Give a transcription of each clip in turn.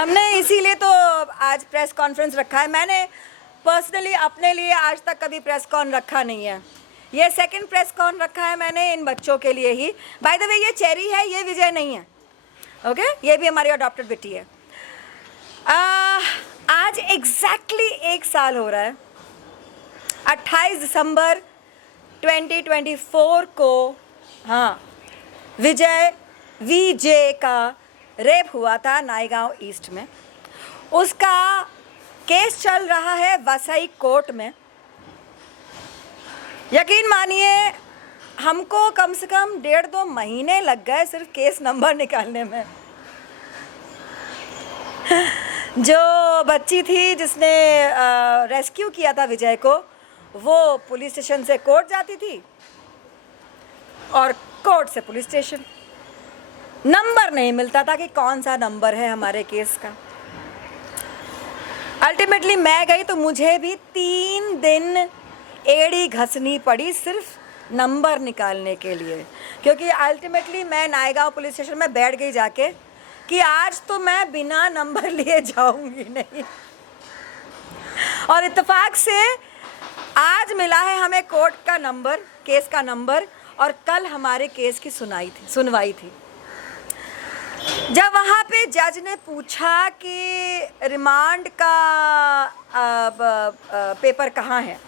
हमने इसीलिए तो आज प्रेस कॉन्फ्रेंस रखा है। मैंने पर्सनली अपने लिए आज तक कभी प्रेस कॉन रखा नहीं है। ये सेकंड प्रेस कॉन रखा है मैंने इन बच्चों के लिए ही। बाय द वे ये चेरी है, ये विजय नहीं है। ओके ये भी हमारी अडॉप्टेड बेटी है। आज एग्जैक्टली 1 साल हो रहा है। 28 दिसंबर 2024 को हाँ विजय VJ का रेप हुआ था नायगांव ईस्ट में। उसका केस चल रहा है वसई कोर्ट में। यकीन मानिए हमको कम से कम 1.5-2 महीने लग गए सिर्फ केस नंबर निकालने में। जो बच्ची थी जिसने रेस्क्यू किया था विजय को, वो पुलिस स्टेशन से कोर्ट जाती थी और कोर्ट से पुलिस स्टेशन। नंबर नहीं मिलता था कि कौन सा नंबर है हमारे केस का। अल्टीमेटली मैं गई तो मुझे भी 3 दिन एड़ी घसनी पड़ी सिर्फ नंबर निकालने के लिए, क्योंकि अल्टीमेटली मैं नायगांव पुलिस स्टेशन में बैठ गई जाके कि आज तो मैं बिना नंबर लिए जाऊंगी नहीं। और इत्तेफाक से आज मिला है हमें कोर्ट का नंबर, केस का नंबर, और कल हमारे केस की सुनवाई थी। जब वहाँ पे जज ने पूछा कि रिमांड का पेपर कहाँ है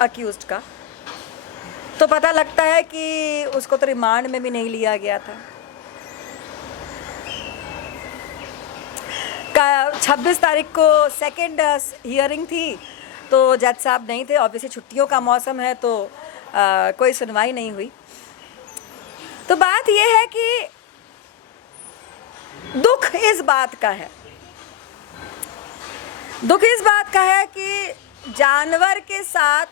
अक्यूज्ड का, तो पता लगता है कि उसको तो रिमांड में भी नहीं लिया गया था। 26 तारीख को सेकंड हियरिंग थी तो जज साहब नहीं थे। ऑब्वियसली छुट्टियों का मौसम है तो कोई सुनवाई नहीं हुई। तो बात यह है कि दुख इस बात का है कि जानवर के साथ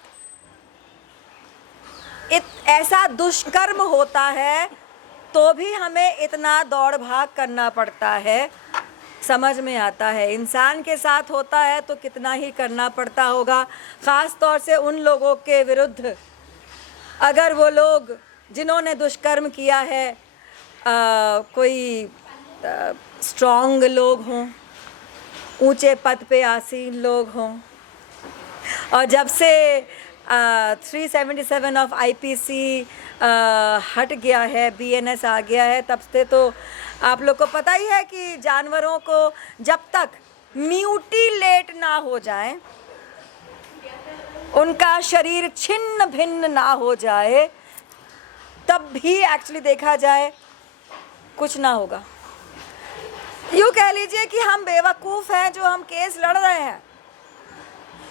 ऐसा दुष्कर्म होता है तो भी हमें इतना दौड़ भाग करना पड़ता है। समझ में आता है इंसान के साथ होता है तो कितना ही करना पड़ता होगा, ख़ास तौर से उन लोगों के विरुद्ध अगर वो लोग जिन्होंने दुष्कर्म किया है कोई स्ट्रॉन्ग लोग हों, ऊंचे पद पे आसीन लोग हों। और जब से 377 ऑफ IPC हट गया है, BNS आ गया है, तब से तो आप लोग को पता ही है कि जानवरों को जब तक म्यूटिलेट ना हो जाए, उनका शरीर छिन्न भिन्न ना हो जाए, तब भी एक्चुअली देखा जाए कुछ ना होगा। यूँ कह लीजिए कि हम बेवकूफ़ हैं जो हम केस लड़ रहे हैं,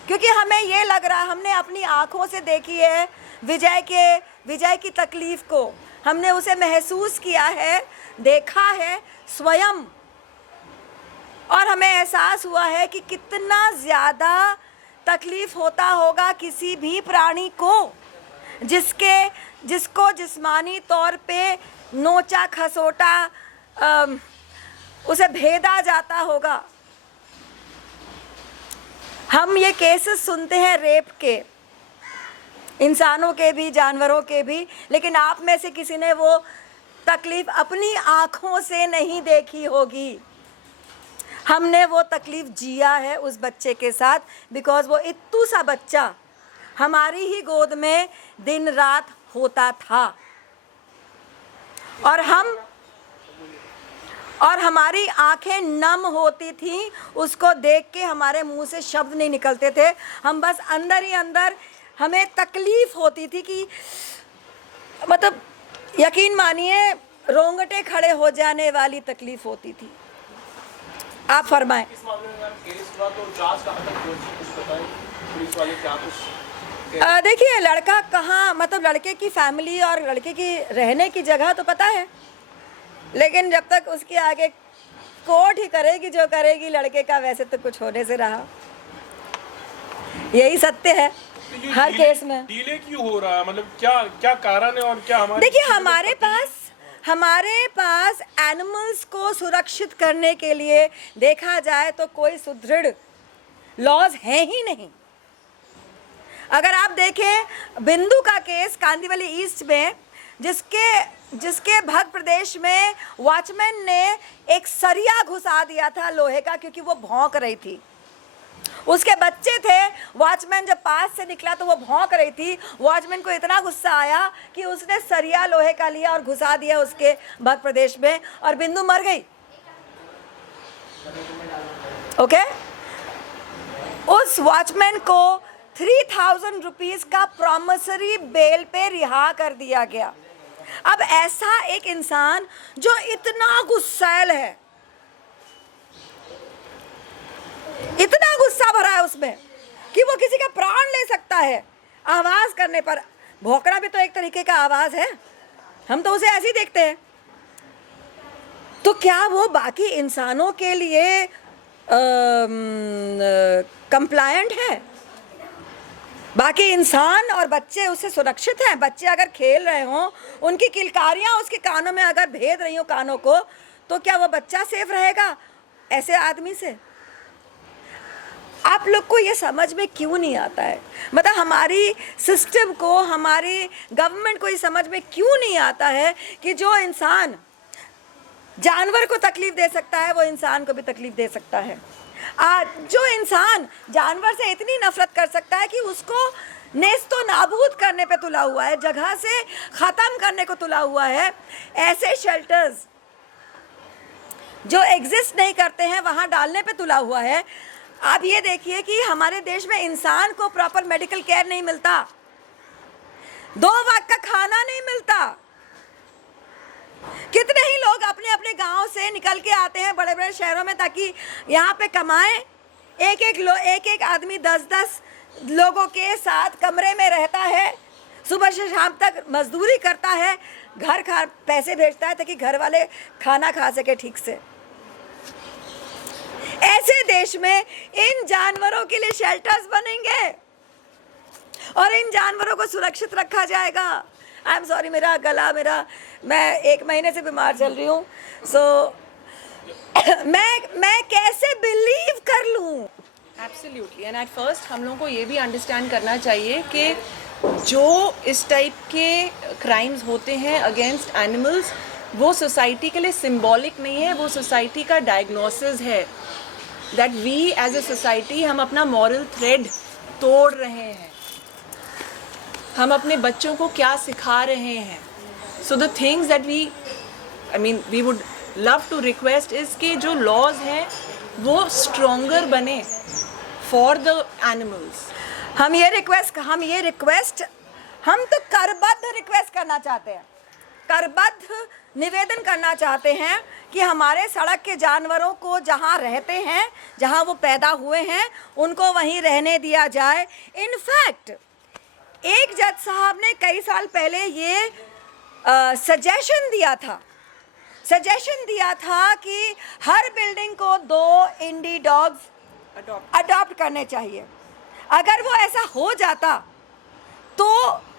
क्योंकि हमें ये लग रहा है, हमने अपनी आँखों से देखी है विजय की तकलीफ़ को, हमने उसे महसूस किया है, देखा है स्वयं, और हमें एहसास हुआ है कि कितना ज़्यादा तकलीफ़ होता होगा किसी भी प्राणी को जिसको जिस्मानी तौर पे नोचा खसोटा उसे भेदा जाता होगा। हम ये केसेस सुनते हैं रेप के, इंसानों के भी जानवरों के भी, लेकिन आप में से किसी ने वो तकलीफ़ अपनी आँखों से नहीं देखी होगी। हमने वो तकलीफ़ जिया है उस बच्चे के साथ, बिकॉज़ वो इत्तू सा बच्चा हमारी ही गोद में दिन रात होता था, और हमारी आंखें नम होती थी उसको देख के, हमारे मुंह से शब्द नहीं निकलते थे, हम बस अंदर ही अंदर हमें तकलीफ़ होती थी कि मतलब यकीन मानिए रोंगटे खड़े हो जाने वाली तकलीफ़ होती थी। आप फरमाएं। इस मामले में केस हुआ तो जांच कहां तक पहुंची, कुछ बताएं, पुलिस वाले क्या कुछ? देखिए लड़का कहाँ, मतलब लड़के की फैमिली और लड़के की रहने की जगह तो पता है, लेकिन जब तक उसके आगे कोर्ट ही करेगी जो करेगी लड़के का, वैसे तो कुछ होने से रहा। यही सत्य है हर केस में। डिले क्यों हो रहा है, मतलब क्या कारण है और क्या हमारे? देखिए हमारे पास एनिमल्स को सुरक्षित करने के लिए देखा जाए तो कोई सुदृढ़ लॉज हैं ही नहीं। अगर आप देखें बिंदु का केस कांदिवली ईस्ट में, जिसके जिसके भग प्रदेश में वॉचमैन ने एक सरिया घुसा दिया था लोहे का, क्योंकि वो भौंक रही थी। उसके बच्चे थे, वॉचमैन जब पास से निकला तो वो भौंक रही थी। वॉचमैन को इतना गुस्सा आया कि उसने सरिया लोहे का लिया और घुसा दिया उसके भग प्रदेश में, और बिंदु मर गई। ओके, उस वॉचमैन को 3000 रुपीज का प्रॉमिसरी बेल पे रिहा कर दिया गया। अब ऐसा एक इंसान जो इतना गुस्सैल है, इतना गुस्सा भरा है उसमें कि वो किसी का प्राण ले सकता है आवाज करने पर। भौंकना भी तो एक तरीके का आवाज है, हम तो उसे ऐसे ही देखते हैं। तो क्या वो बाकी इंसानों के लिए कंप्लायंट है? बाकी इंसान और बच्चे उससे सुरक्षित हैं? बच्चे अगर खेल रहे हों, उनकी किलकारियां उसके कानों में अगर भेद रही हो कानों को, तो क्या वो बच्चा सेफ रहेगा ऐसे आदमी से? आप लोग को ये समझ में क्यों नहीं आता है? मतलब हमारी सिस्टम को, हमारी गवर्नमेंट को ये समझ में क्यों नहीं आता है कि जो इंसान जानवर को तकलीफ दे सकता है वो इंसान को भी तकलीफ दे सकता है। जो इंसान जानवर से इतनी नफरत कर सकता है कि उसको नेस्तो नाबूद करने पे तुला हुआ है, जगह से ख़त्म करने को तुला हुआ है, ऐसे शेल्टर्स जो एग्जिस्ट नहीं करते हैं वहाँ डालने पे तुला हुआ है। आप ये देखिए कि हमारे देश में इंसान को प्रॉपर मेडिकल केयर नहीं मिलता, 2 वक्त का खाना नहीं मिलता। कितने ही लोग अपने अपने गांव से निकल के आते हैं बड़े बड़े शहरों में ताकि यहाँ पे कमाएं। एक एक आदमी 10-10 लोगों के साथ कमरे में रहता है, सुबह से शाम तक मजदूरी करता है, घर पैसे भेजता है ताकि घर वाले खाना खा सके ठीक से। ऐसे देश में इन जानवरों के लिए शेल्टर्स बनेंगे और इन जानवरों को सुरक्षित रखा जाएगा। आई एम सॉरी, मैं 1 महीने से बीमार चल रही हूँ, सो मैं कैसे बिलीव कर लूँ? एब्सोल्युटली, एंड एट फर्स्ट हम लोगों को ये भी अंडरस्टैंड करना चाहिए कि जो इस टाइप के क्राइम्स होते हैं अगेंस्ट एनिमल्स, वो सोसाइटी के लिए सिंबॉलिक नहीं है, वो सोसाइटी का डायग्नोसिस है that we as a society हम अपना मॉरल थ्रेड तोड़ रहे हैं, हम अपने बच्चों को क्या सिखा रहे हैं। So the things that we would love to request is कि जो लॉज हैं वो स्ट्रॉन्गर बने फॉर द एनिमल्स। हम तो करबद्ध रिक्वेस्ट करना चाहते हैं, करबद्ध निवेदन करना चाहते हैं कि हमारे सड़क के जानवरों को जहाँ रहते हैं, जहाँ वो पैदा हुए हैं, उनको वहीं रहने दिया जाए। इनफैक्ट एक जज साहब ने कई साल पहले ये सजेशन दिया था कि हर बिल्डिंग को 2 इंडी डॉग्स अडॉप्ट करने चाहिए। अगर वो ऐसा हो जाता तो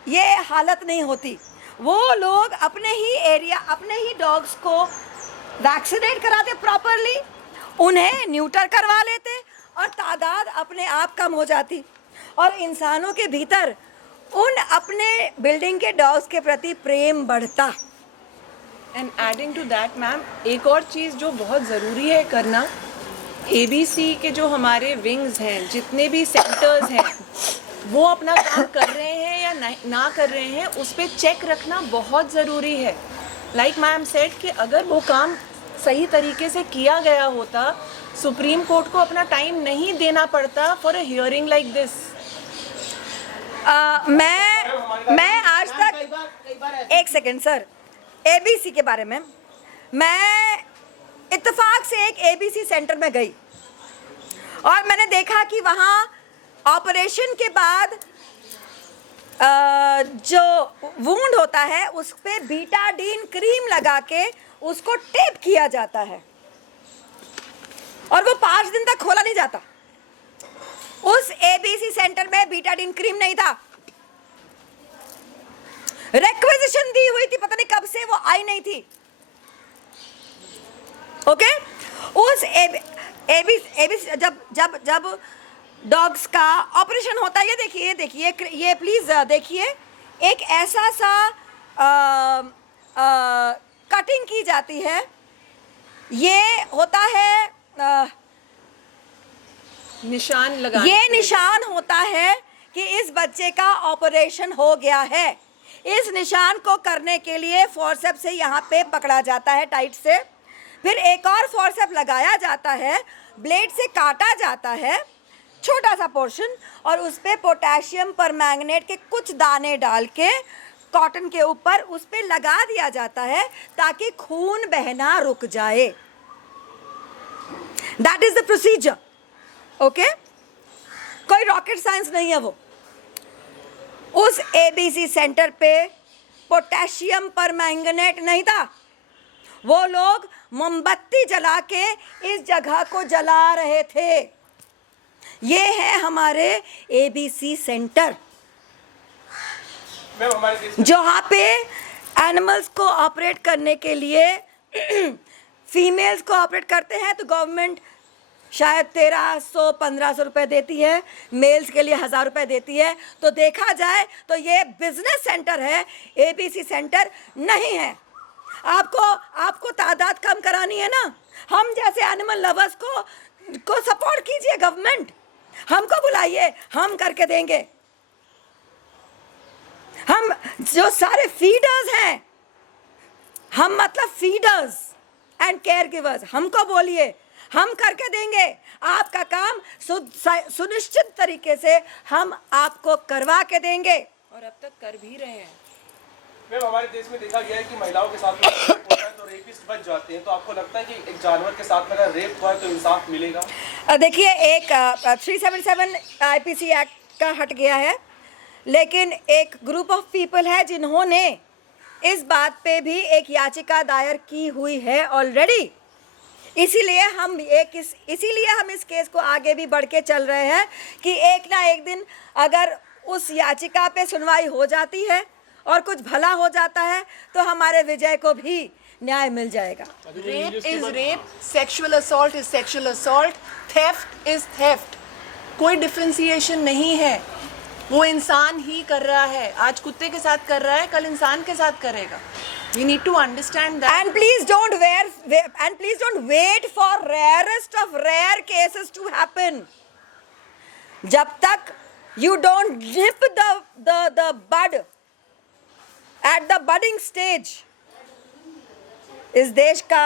ये हालत नहीं होती। वो लोग अपने ही डॉग्स को वैक्सीनेट कराते प्रॉपरली, उन्हें न्यूटर करवा लेते और तादाद अपने आप कम हो जाती और इंसानों के भीतर उन अपने बिल्डिंग के डॉग्स के प्रति प्रेम बढ़ता। And adding to that ma'am, एक और चीज़ जो बहुत ज़रूरी है करना, ABC के जो हमारे विंग्स हैं, जितने भी सेंटर्स हैं, वो अपना काम कर रहे हैं या ना कर रहे हैं, उस पर चेक रखना बहुत ज़रूरी है। लाइक मैम सेड कि अगर वो काम सही तरीके से किया गया होता, सुप्रीम कोर्ट को अपना टाइम नहीं देना पड़ता for a hearing like this. मैं आज तक, एक सेकेंड सर, ABC के बारे में मैं इत्तेफाक से एक ABC सेंटर में गई और मैंने देखा कि वहाँ ऑपरेशन के बाद जो वुंड होता है उस पे बीटाडीन क्रीम लगा के उसको टेप किया जाता है और वो 5 दिन तक खोला नहीं जाता। उस ABC सेंटर में बीटाडीन क्रीम नहीं था, रिक्वेजिशन दी हुई थी, पता नहीं कब से वो आई नहीं थी। ओके, उस ABC जब डॉग्स का ऑपरेशन होता है, ये देखिए, ये प्लीज देखिए, एक ऐसा सा कटिंग की जाती है, ये होता है निशान लगा, ये निशान होता है कि इस बच्चे का ऑपरेशन हो गया है। इस निशान को करने के लिए फोर्सेप से यहाँ पे पकड़ा जाता है टाइट से, फिर एक और फोर्सेप लगाया जाता है, ब्लेड से काटा जाता है छोटा सा पोर्शन, और उस पे पोटेशियम परमैंगनेट के कुछ दाने डाल के कॉटन के ऊपर उस पे लगा दिया जाता है ताकि खून बहना रुक जाए। That is the procedure. Okay, कोई रॉकेट साइंस नहीं है वो। उस एबीसी सेंटर पे पोटेशियम परमैंगनेट नहीं था, वो लोग मोमबत्ती जला के इस जगह को जला रहे थे। ये है हमारे एबीसी सेंटर, मैम हमारे देश में जहाँ पे एनिमल्स को ऑपरेट करने के लिए फीमेल्स को ऑपरेट करते हैं तो गवर्नमेंट शायद 1300-1500 रुपए देती है, मेल्स के लिए 1000 रुपए देती है। तो देखा जाए तो ये बिजनेस सेंटर है, एबीसी सेंटर नहीं है। आपको तादाद कम करानी है ना, हम जैसे एनिमल लवर्स को सपोर्ट कीजिए, गवर्नमेंट हमको बुलाइए, हम करके देंगे। हम जो सारे फीडर्स हैं, हम मतलब फीडर्स एंड केयर गिवर्स, हमको बोलिए, हम करके देंगे। आपका काम सुनिश्चित तरीके से हम आपको करवा के देंगे, और अब तक कर भी रहे हैं। मैम हमारे देश में देखा गया है कि महिलाओं के साथ में रेप होता है तो रेपिस्ट बच जाते हैं, तो आपको लगता है कि एक जानवर के साथ में अगर रेप हुआ है तो इंसाफ मिलेगा? देखिए, एक 377 आईपीसी एक्ट का हट गया है, लेकिन एक ग्रुप ऑफ पीपल है जिन्होंने इस बात पे भी एक याचिका दायर की हुई है ऑलरेडी। इसीलिए हम इस केस को आगे भी बढ़ के चल रहे हैं कि एक ना एक दिन अगर उस याचिका पे सुनवाई हो जाती है और कुछ भला हो जाता है तो हमारे विजय को भी न्याय मिल जाएगा। Rape is rape, sexual assault is sexual assault, theft is theft. कोई डिफरेंशिएशन नहीं है, वो इंसान ही कर रहा है। आज कुत्ते के साथ कर रहा है, कल इंसान के साथ करेगा। We need to understand that. And please don't wait for rarest of rare cases to happen. जब तक you don't nip the bud at the budding stage, इस देश का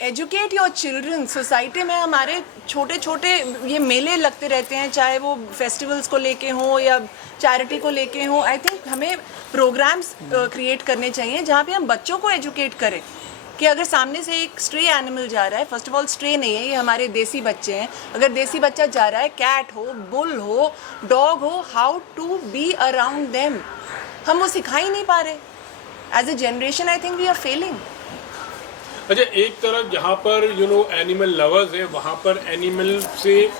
एजुकेट योर चिल्ड्रन। सोसाइटी में हमारे छोटे छोटे ये मेले लगते रहते हैं, चाहे वो फेस्टिवल्स को लेके हों या चैरिटी को लेके हों। आई थिंक हमें प्रोग्राम्स क्रिएट करने चाहिए जहाँ पे हम बच्चों को एजुकेट करें कि अगर सामने से एक स्ट्रे एनिमल जा रहा है, फर्स्ट ऑफ ऑल स्ट्रे नहीं है, ये हमारे देसी बच्चे हैं। अगर देसी बच्चा जा रहा है, कैट हो, बुल हो, डॉग हो, how to be around them, हम वो सिखा ही नहीं पा रहे। As a generation I think we are failing. अच्छा, एक तरफ जहाँ पर एनिमल लवर्स हैं, वहाँ पर एनिमल से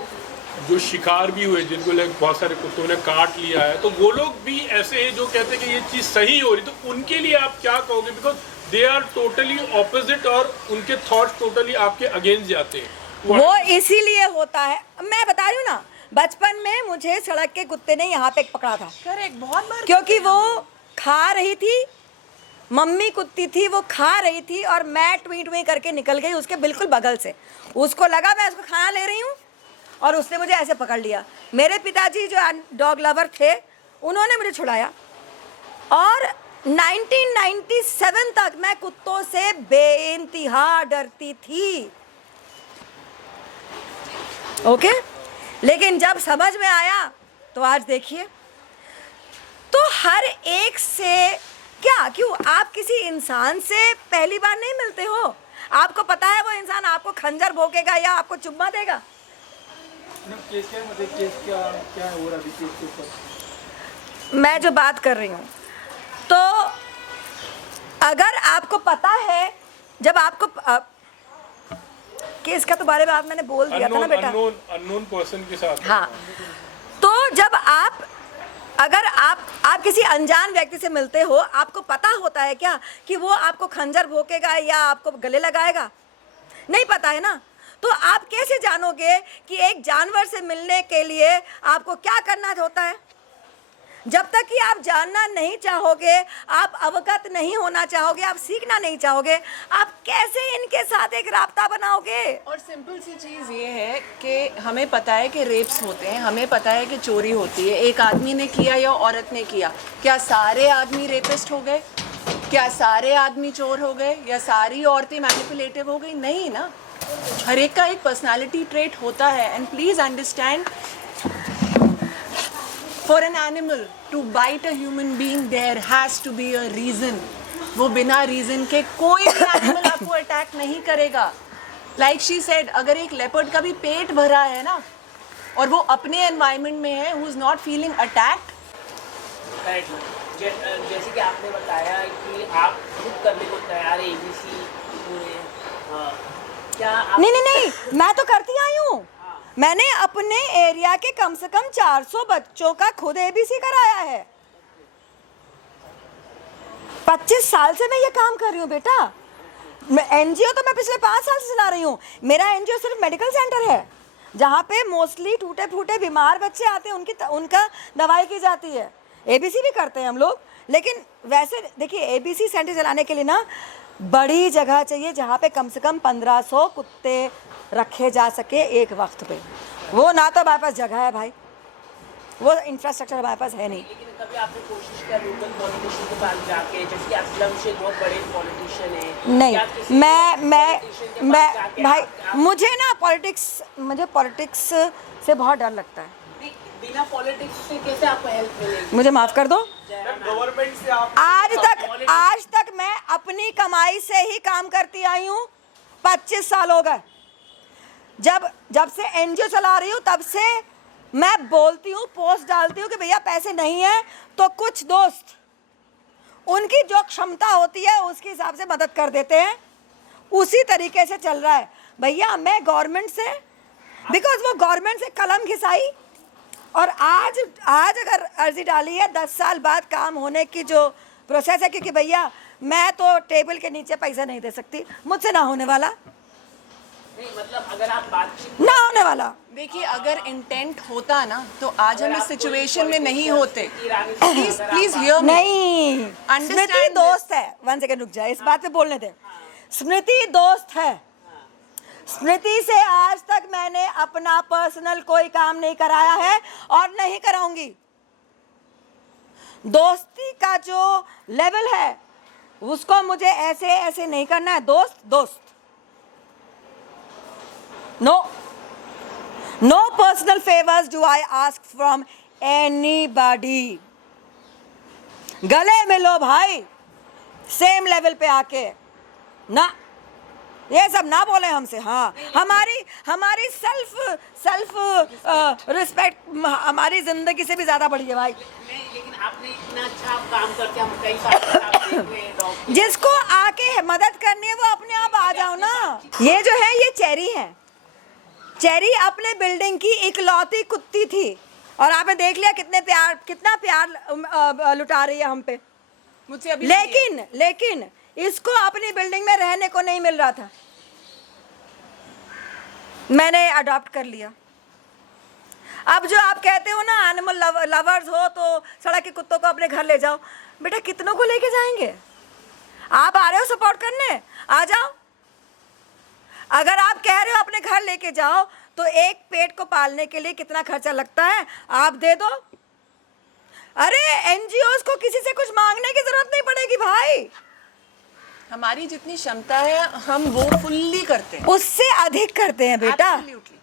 जो शिकार भी हुए, जिनको लोग बहुत सारे कुत्तों ने काट लिया है, तो वो लोग भी ऐसे हैं जो कहते हैं कि ये चीज़ सही हो रही, तो उनके लिए आप क्या कहोगे? Because they are totally opposite और उनके थॉट्स टोटली आपके अगेंस्ट जाते हैं। वो इसीलिए होता है, मैं बता रही हूँ ना, बचपन में मुझे सड़क के कुत्ते ने यहाँ पे पकड़ा था। करेक्ट, बहुत बार। क्योंकि वो खा रही थी, मम्मी कुत्ती थी, वो खा रही थी और मैं ट्वीट में करके निकल गई उसके बिल्कुल बगल से। उसको लगा मैं उसको खाना ले रही हूँ और उसने मुझे ऐसे पकड़ लिया। मेरे पिताजी जो डॉग लवर थे, उन्होंने मुझे छुड़ाया और 1997 तक मैं कुत्तों से बेइंतहा डरती थी। ओके, लेकिन जब समझ में आया तो आज देखिए, तो हर एक से क्यों आप किसी इंसान से पहली बार नहीं मिलते हो? आपको पता है वो इंसान आपको खंजर भोंकेगा या आपको चुम्मा देगा? केस क्या हो रहा है केस के ऊपर? मैं जो बात कर रही हूँ, तो अगर आपको पता है, जब आपको केस का तो बारे में मैंने बोल दिया था ना बेटा, अननोन पर्सन के साथ। हाँ, तो जब अगर आप किसी अनजान व्यक्ति से मिलते हो, आपको पता होता है क्या कि वो आपको खंजर भोंकेगा या आपको गले लगाएगा? नहीं पता है ना। तो आप कैसे जानोगे कि एक जानवर से मिलने के लिए आपको क्या करना होता है? जब तक कि आप जानना नहीं चाहोगे, आप अवगत नहीं होना चाहोगे, आप सीखना नहीं चाहोगे, आप कैसे इनके साथ एक राब्ता बनाओगे? और सिंपल सी चीज़ ये है कि हमें पता है कि रेप्स होते हैं, हमें पता है कि चोरी होती है, एक आदमी ने किया या औरत ने किया, क्या सारे आदमी रेपिस्ट हो गए? क्या सारे आदमी चोर हो गए या सारी औरतें मैनिपुलेटिव हो गई? नहीं ना, हर एक का एक पर्सनालिटी ट्रेट होता है। And please understand, for an animal to bite a human being there has to be a reason. वो बिना रीजन के कोई भी एनिमल आपको अटैक नहीं करेगा। लाइक शी सेड, अगर एक लेपर्ड का भी पेट भरा है ना और वो अपने एनवायरनमेंट में है, who is not feeling attacked. जैसे कि आपने बताया कि आप खुद करने को तैयार है एबीसी पूरे, क्या आप... नहीं, मैं तो करती आई हूँ। मैंने अपने एरिया के कम से कम 400 बच्चों का खुद एबीसी कराया है। 25 साल से मैं ये काम कर रही हूँ बेटा। एनजीओ तो मैं पिछले 5 साल से चला रही हूँ। मेरा एनजीओ सिर्फ मेडिकल सेंटर है जहाँ पे मोस्टली टूटे फूटे बीमार बच्चे आते हैं, उनका दवाई की जाती है। एबीसी भी करते हैं हम लोग, लेकिन वैसे देखिए एबीसी सेंटर चलाने के लिए ना बड़ी जगह चाहिए जहाँ पे कम से कम 1500 कुत्ते रखे जा सके एक वक्त पे। वो ना तो हमारे पास जगह है भाई, वो इंफ्रास्ट्रक्चर हमारे पास है नहीं। लेकिन कभी आपने कोशिश किया लोकल पॉलिटिशियन के पास जाके, जैसे कि असलम शेख बहुत बड़े पॉलिटिशियन हैं? नहीं, मैं भाई, मुझे पॉलिटिक्स से बहुत डर लगता है। बिना पॉलिटिक्स से कैसे आपको हेल्प मिलेगी? मुझे माफ कर दो। गवर्नमेंट से आप आज तक मैं अपनी कमाई से ही काम करती आई हूँ। 25 साल हो गए। जब से एनजीओ चला रही हूँ तब से मैं बोलती हूँ, पोस्ट डालती हूँ कि भैया पैसे नहीं है तो कुछ दोस्त उनकी जो क्षमता होती है उसके हिसाब से मदद कर देते हैं। उसी तरीके से चल रहा है भैया। मैं गवर्नमेंट से, बिकॉज वो गवर्नमेंट से कलम घिसाई और आज अगर अर्जी डाली है 10 साल बाद काम होने की जो प्रोसेस है, क्योंकि भैया मैं तो टेबल के नीचे पैसा नहीं दे सकती, मुझसे ना होने वाला, नहीं मतलब अगर आप बातचीत ना होने वाला। देखिए, अगर इंटेंट होता ना तो आज हम इस सिचुएशन में नहीं होते। Please hear me. नहीं, स्मृति दोस्त है। 1 सेकंड रुक जाए, इस बात पे बोलने दे। स्मृति दोस्त है। स्मृति से आज तक मैंने अपना पर्सनल कोई काम नहीं कराया है और नहीं कराऊंगी। दोस्ती का जो लेवल है उसको मुझे ऐसे नहीं करना है। दोस्त no personal favors do I ask from anybody। गले मिलो भाई, सेम लेवल पे आके ना, ये सब ना बोले हमसे। हाँ, हमारी सेल्फ रिस्पेक्ट हमारी जिंदगी से भी ज्यादा बड़ी है भाई। लेकिन आपने इतना अच्छा काम करके हम कई साल से आप देख रहे हैं डॉक्टर। जिसको आके मदद करनी है वो अपने आप आ जाओ ना। ये जो है ये चेरी है। चेरी अपने बिल्डिंग की इकलौती कुत्ती थी और आपने देख लिया कितना प्यार लुटा रही है हम पे। मुझसे अभी लेकिन इसको अपनी बिल्डिंग में रहने को नहीं मिल रहा था, मैंने अडॉप्ट कर लिया। अब जो आप कहते हो ना एनिमल लवर्स हो तो सड़क के कुत्तों को अपने घर ले जाओ, बेटा कितनों को लेके जाएंगे? आप आ रहे हो सपोर्ट करने, आ जाओ। अगर आप कह रहे हो अपने घर लेके जाओ तो एक पेट को पालने के लिए कितना खर्चा लगता है आप दे दो। अरे एनजीओज को किसी से कुछ मांगने की जरूरत नहीं पड़ेगी भाई। हमारी जितनी क्षमता है हम वो फुल्ली करते हैं, उससे अधिक करते हैं बेटा। Absolutely.